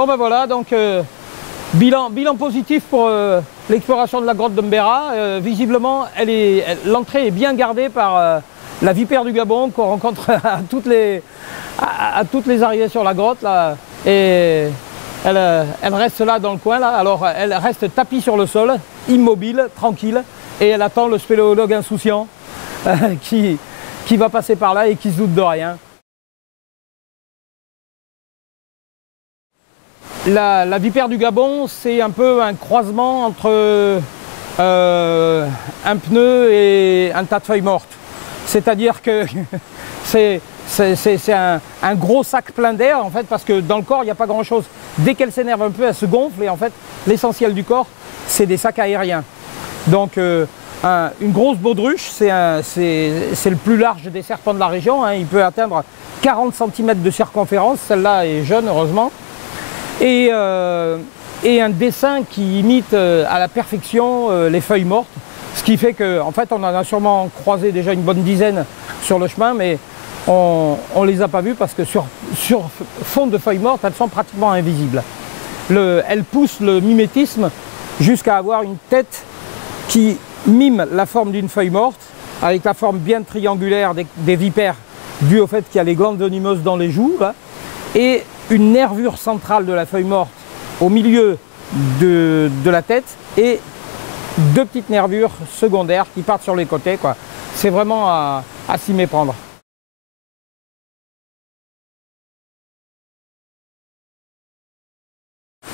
Bon ben voilà, donc bilan positif pour l'exploration de la grotte de Mbera. Visiblement, l'entrée est bien gardée par la vipère du Gabon qu'on rencontre à toutes les arrivées sur la grotte là. Et elle reste là dans le coin là. Alors elle reste tapie sur le sol, immobile, tranquille, et elle attend le spéléologue insouciant qui va passer par là et qui se doute de rien. La vipère du Gabon, c'est un peu un croisement entre un pneu et un tas de feuilles mortes. C'est-à-dire que c'est un gros sac plein d'air en fait, parce que dans le corps il n'y a pas grand-chose. Dès qu'elle s'énerve un peu, elle se gonfle et en fait l'essentiel du corps c'est des sacs aériens. Donc une grosse baudruche, c'est le plus large des serpents de la région, hein. Il peut atteindre 40 cm de circonférence, celle-là est jeune heureusement. Et un dessin qui imite à la perfection les feuilles mortes, ce qui fait qu'en fait on en a sûrement croisé déjà une bonne dizaine sur le chemin, mais on ne les a pas vues parce que sur fond de feuilles mortes, elles sont pratiquement invisibles. Elles poussent le mimétisme jusqu'à avoir une tête qui mime la forme d'une feuille morte, avec la forme bien triangulaire des vipères, due au fait qu'il y a les glandes venimeuses dans les joues, là, et une nervure centrale de la feuille morte au milieu de la tête et deux petites nervures secondaires qui partent sur les côtés, quoi. C'est vraiment à s'y méprendre.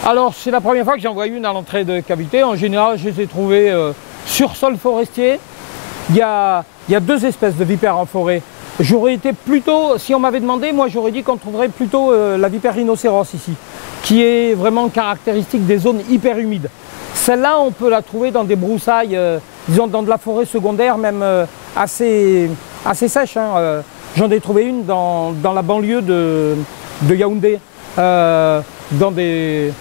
Alors c'est la première fois que j'en vois une à l'entrée de cavité. En général je les ai trouvées sur sol forestier. Il y a deux espèces de vipères en forêt. J'aurais été plutôt, si on m'avait demandé, moi j'aurais dit qu'on trouverait plutôt la vipère rhinocéros ici, qui est vraiment caractéristique des zones hyper humides. Celle-là, on peut la trouver dans des broussailles, disons dans de la forêt secondaire, même assez sèche, hein. J'en ai trouvé une dans la banlieue de Yaoundé, dans des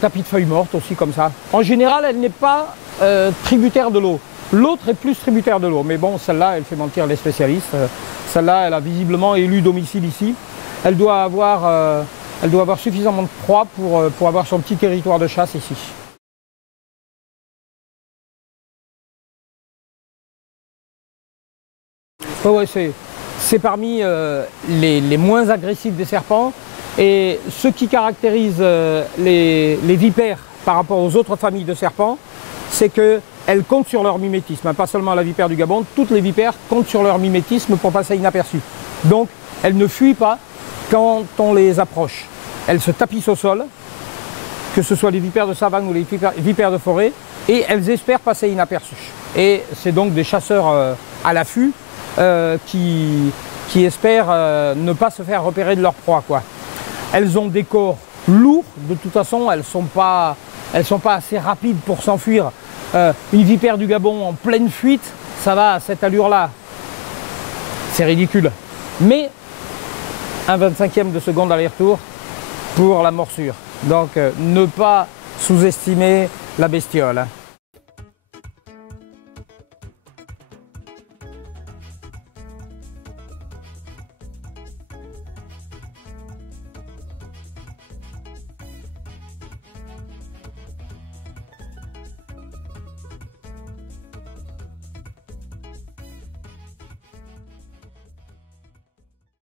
tapis de feuilles mortes aussi comme ça. En général, elle n'est pas tributaire de l'eau. L'autre est plus tributaire de l'eau, mais bon, celle-là, elle fait mentir les spécialistes. Celle-là, elle a visiblement élu domicile ici. Elle doit avoir suffisamment de proie pour avoir son petit territoire de chasse ici. Ouais, c'est parmi les moins agressifs des serpents. Et ce qui caractérise les vipères par rapport aux autres familles de serpents, c'est qu'elles comptent sur leur mimétisme. Pas seulement la vipère du Gabon, toutes les vipères comptent sur leur mimétisme pour passer inaperçues. Donc elles ne fuient pas quand on les approche. Elles se tapissent au sol, que ce soit les vipères de savane ou les vipères de forêt, et elles espèrent passer inaperçues. Et c'est donc des chasseurs à l'affût qui espèrent ne pas se faire repérer de leur proie, quoi. Elles ont des corps lourds, de toute façon, elles ne sont pas assez rapides pour s'enfuir. Une vipère du Gabon en pleine fuite, ça va à cette allure-là. C'est ridicule. Mais un 25e de seconde aller-retour pour la morsure. Donc ne pas sous-estimer la bestiole.